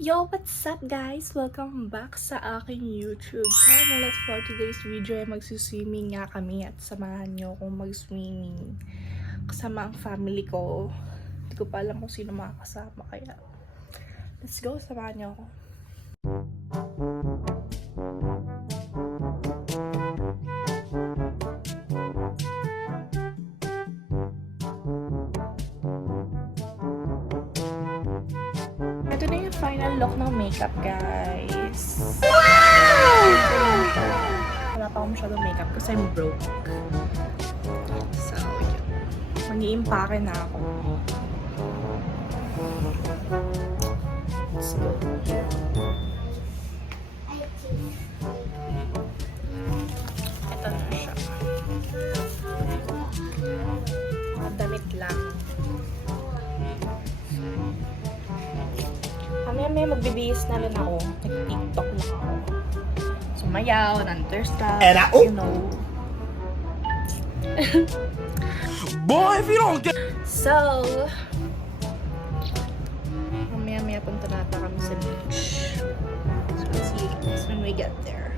Yo, what's up guys? Welcome back sa aking YouTube channel. At for today's video ay magsuswimming nga kami at samahan nyo akong mag-swimming kasama ang family ko. Hindi ko pa alam kung sino makakasama, kaya let's go, samahan nyo ako. Ito na yung final look ng makeup, guys. Wow! Wala pa akong masyadong makeup kasi I'm broke. So, yun. Mag-i-impake na ako. Let's go. Ito na siya. Mga damit lang. May magbibihis na rin ako. Nag-tiktok lang ako. Sumayaw, nanterstop, you know. Boy, if you don't get... So, mamaya punta nata kami sa beach. So, let's see you guys when we get there.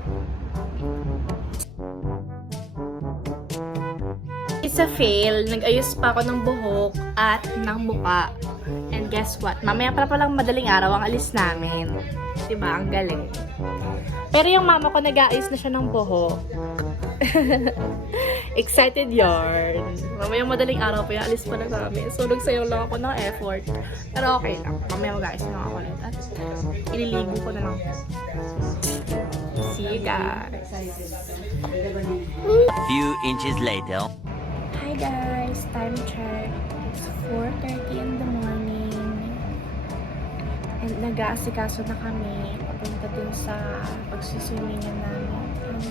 It's a fail. Nag-ayos pa ako ng buhok at ng muka. And guess what? Mamaya pa palang madaling araw ang alis namin. Diba? Ang galing. Pero yung mama ko nag-aayos na siya ng buhok. Excited yarn. Mamaya madaling araw pa yung alis pa na kami. So, nagsayaw lang ako ng effort. Pero okay lang. Mamaya mag-aayos na ako ulit. At ililigo ko na lang. See you guys. Few inches later. Hi guys! Time check. It's 4:30 in the morning. And nag-aasikaso na kami papunta dun sa pagsiswimingan namin. And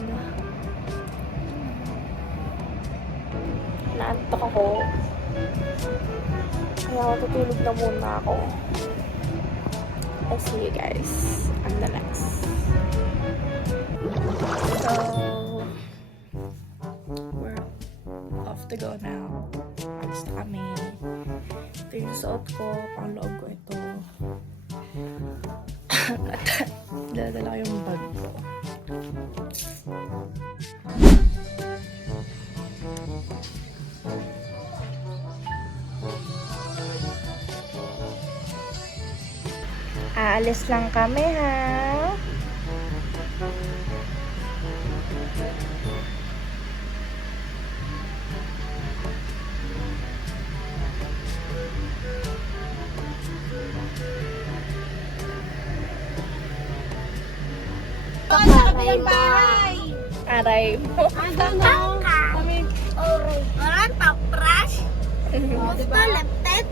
naantok ako. Kaya ako tutulog na muna ako. I'll see you guys on the next. So, we're off to go now. Alis na kami. Ito yung suot ko. Pang loob ko ito. At dala ko yung bag ko. Aalis lang kami, ha? Aray bahay. Aray mo. Ano no? Kami oray. Aray papras. Gusto leptet.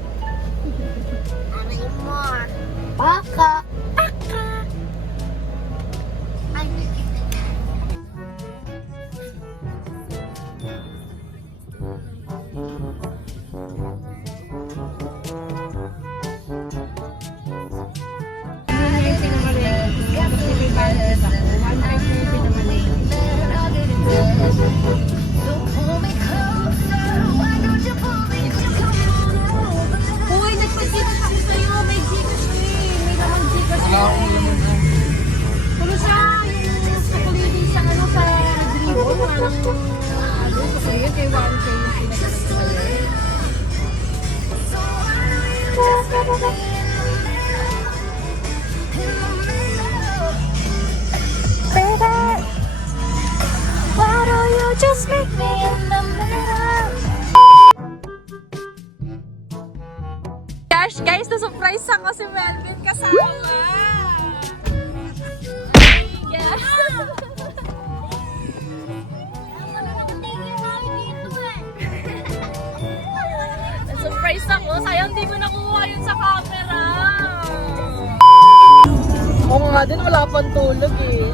Aray mo. Baka. Baka. Ay. Hoy, nagsisikap kami sa'yo. May Gcash ko eh. May naman Gcash ko. Pero siya, yung chocolate sa ano, sa Dribo, parang kasi yun, kay 1K yung pinagalan ko sa'yo. Baby, why don't you just meet me in the middle? Guys, na-surprise ako si Melvin kasama. Yeah. Na-surprise ako. Sayang di ko nakuha yun sa camera. Oo nga din, wala pang tulog eh.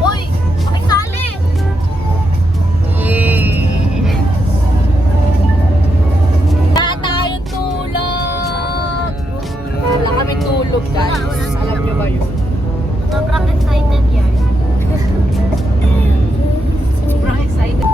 Hoy, pakisali. Wala tayong tulog. Wala kami tulog, guys. Alam nyo ba yun? Sobrang excited yan. Sobrang excited.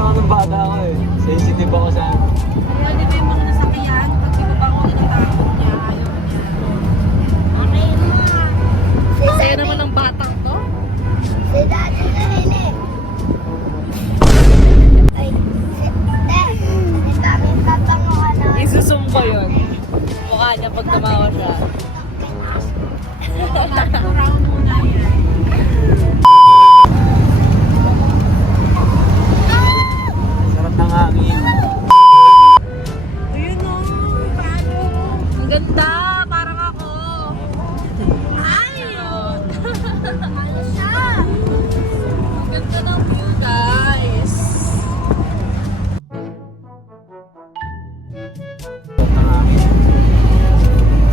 ako ng bata ako eh. Sensitive ako sa... Kaya di ba yung mga nasakyan, pag ibabang ko inatakot niya, ayaw niya. Okay na. Kaya naman ang batang to. Si Daddy na rin eh. Ay, si Daddy tatango ka na. Isusum ko yun. Mukha niya pag tumawa siya. Round muna yan. Sarap ng hangin. Ayun o, paano? Ang ganda! Parang ako! Ay! Ano siya? Ang ganda ng view, guys! Sarap ng hangin.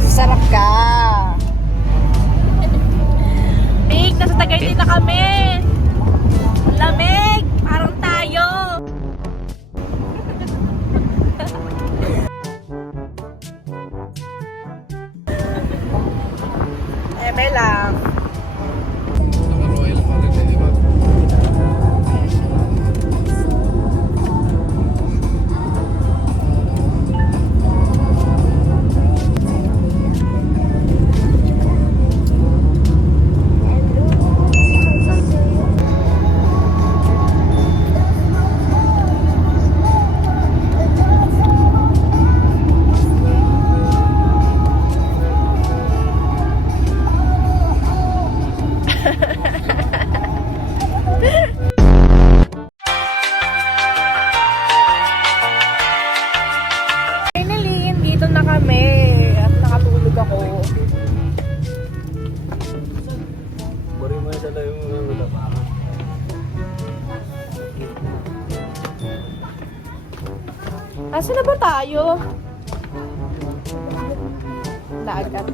Sarap ka! Big, nasa Tagaytay na kami! Lamig! Parang tayo! Eme lang. Finally, dito na kami at nakatulog ako. Bari mo na sila yung labakan. Asa na ba tayo? Dagat.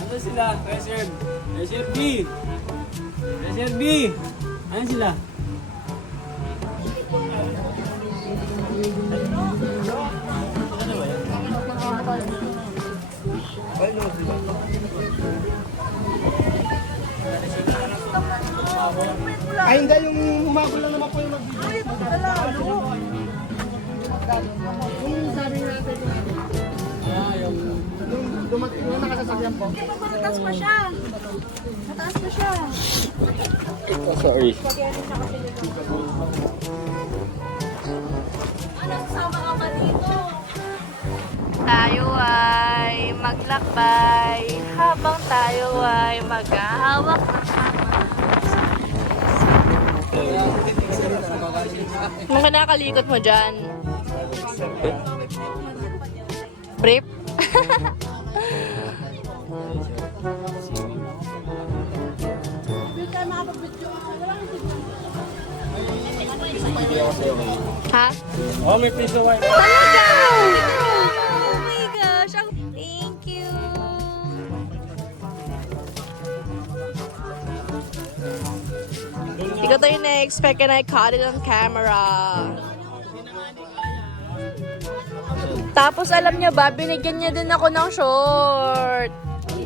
Ano sila? Reserve. Reserve B. Reserve B. Ano sila? Ay, hindi. Yung humabol lang naman po yung mag-video. Ay, yung sabi natin, yung dumating yung nakasasakyan po. Mataas pa siya. Mataas pa siya. Oh, sorry. Ano, sama ka ba dito? Tayo ay maglakbay habang tayo ay maghahawak ng kamay. Anong kinakalikot mo dyan? Brief? Ha? Oh, may piso white. Talaga! Oh my gosh! Thank you! Hindi ko tayo na-expect and I caught it on camera. Tapos alam niya ba, binigyan niya din ako ng short.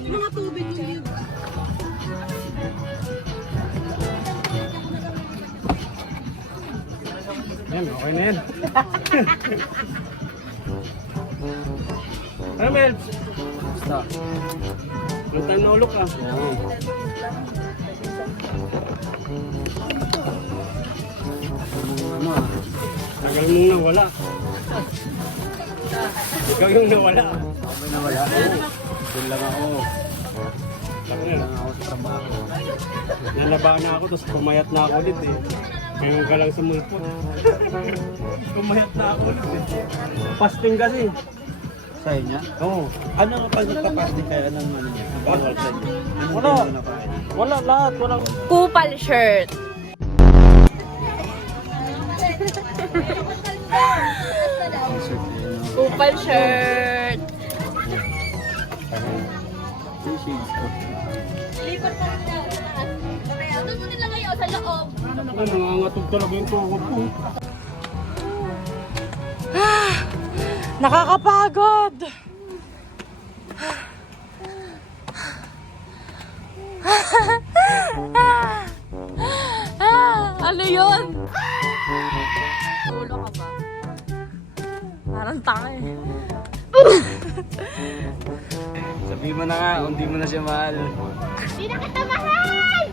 Mga tubig yun. Yan, okay na yan. Ano, Mel? Basta. Long time na ulok ah. Oo. Ano ah? Tagal mong nawala. Ikaw yung nawala. Ako may nawala. Doon lang ako. Doon lang ako sa trabaho. Nalaba na ako, tapos pumayat na ako ulit eh. Ngayon ka lang sa mulpot. Pumayat na ako ulit eh. Fasting kasi. Sa'yo niya? Oo. Ano nga pag nagpa-fasting kayo? Anong ano niya? Bawal sa inyo? Anong Wala. hindi mo nakain? Wala lahat. Walang... Kupal shirt. Kapal shirt. Lipat pa rin na. Kaya doon mo nila ngayon sa loob. Nangangatog talaga yung tuhod ko. Nakakapagod. Ano yun? Ulo ka ba? Parang tanga eh. Sabihin mo na nga, hindi mo na siya mahal. Hindi na kita mahal!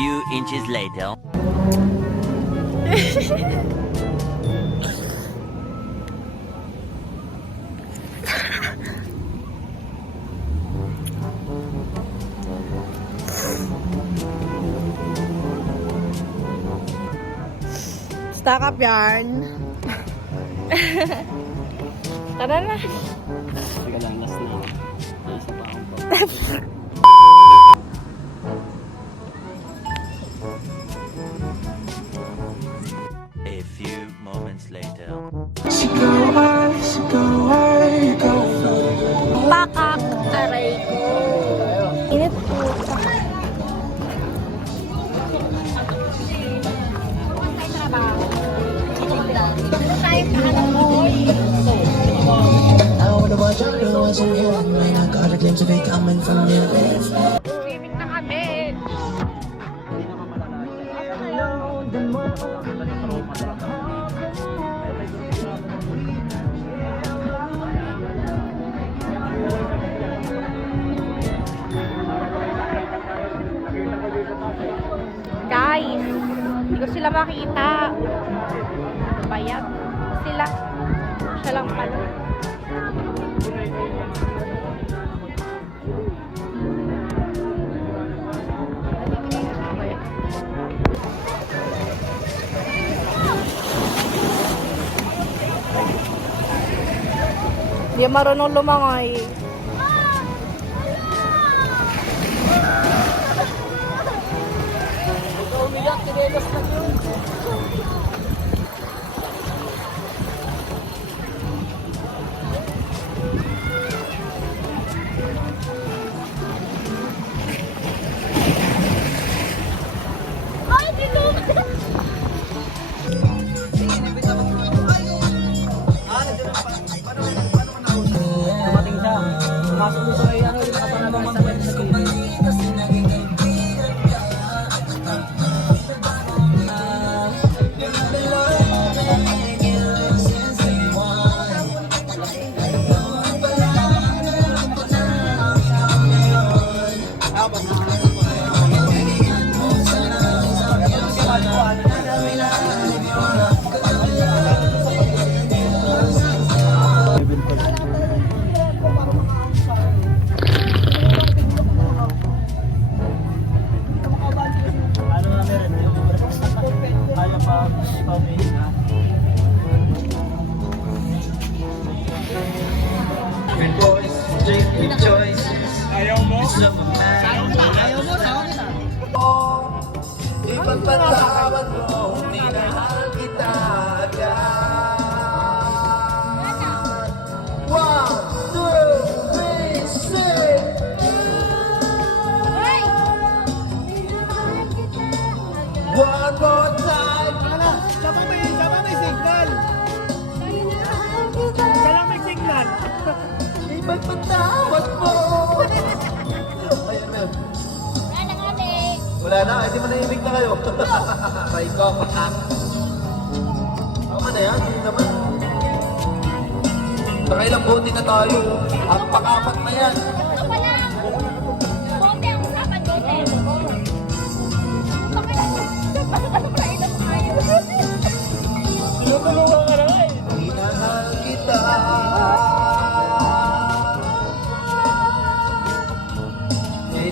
Few inches later. Stock up yarn. Tara na. Sige lang, last na. May isa pa akong pa. A few moments later. Pakak. Aray ko. Init po. Swimming na kami. Guys, hindi ko sila makita. Bayag sila. Siya lang pala. Hindi marunong lumangoy. Ay, dito! Dumating siya. Pumasok mo sa ano, yung kapangalan sa web sa kilid. Ipagpatawad mo, minahal kita agad. 1, 2, 3, sing! One more time! Sama may signal. Siya lang may signal. Ipagpatawad mo! Ayun na. Wala na, hindi manahimik na kayo. Try ko, pakat. Tama na yan, hindi naman. Nakailang bote na tayo. Ang pakapat na yan.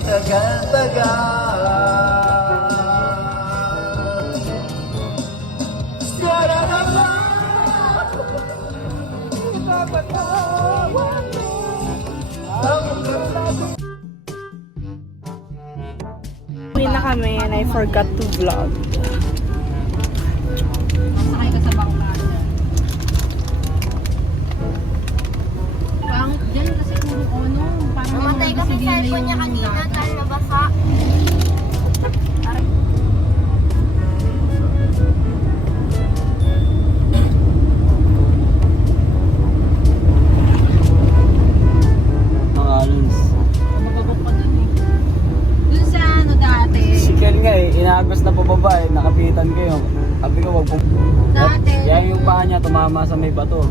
tagal-tagal. Dararama, ipapatawa mo ang ganda. Uwi na kami and I forgot to vlog. Sakay ka sa bangka. Pangit dyan kasi puro ono. Parang Namatay kasi cellphone niya kanina dahil nabasa. Mga alons. Mababok pa dun eh. Dun sa ano dati. Si Kel nga eh, inaagos na pababa eh, nakapitan kayo. Sabi ko wag po. Dati. Yan yung paa niya tumama sa may bato.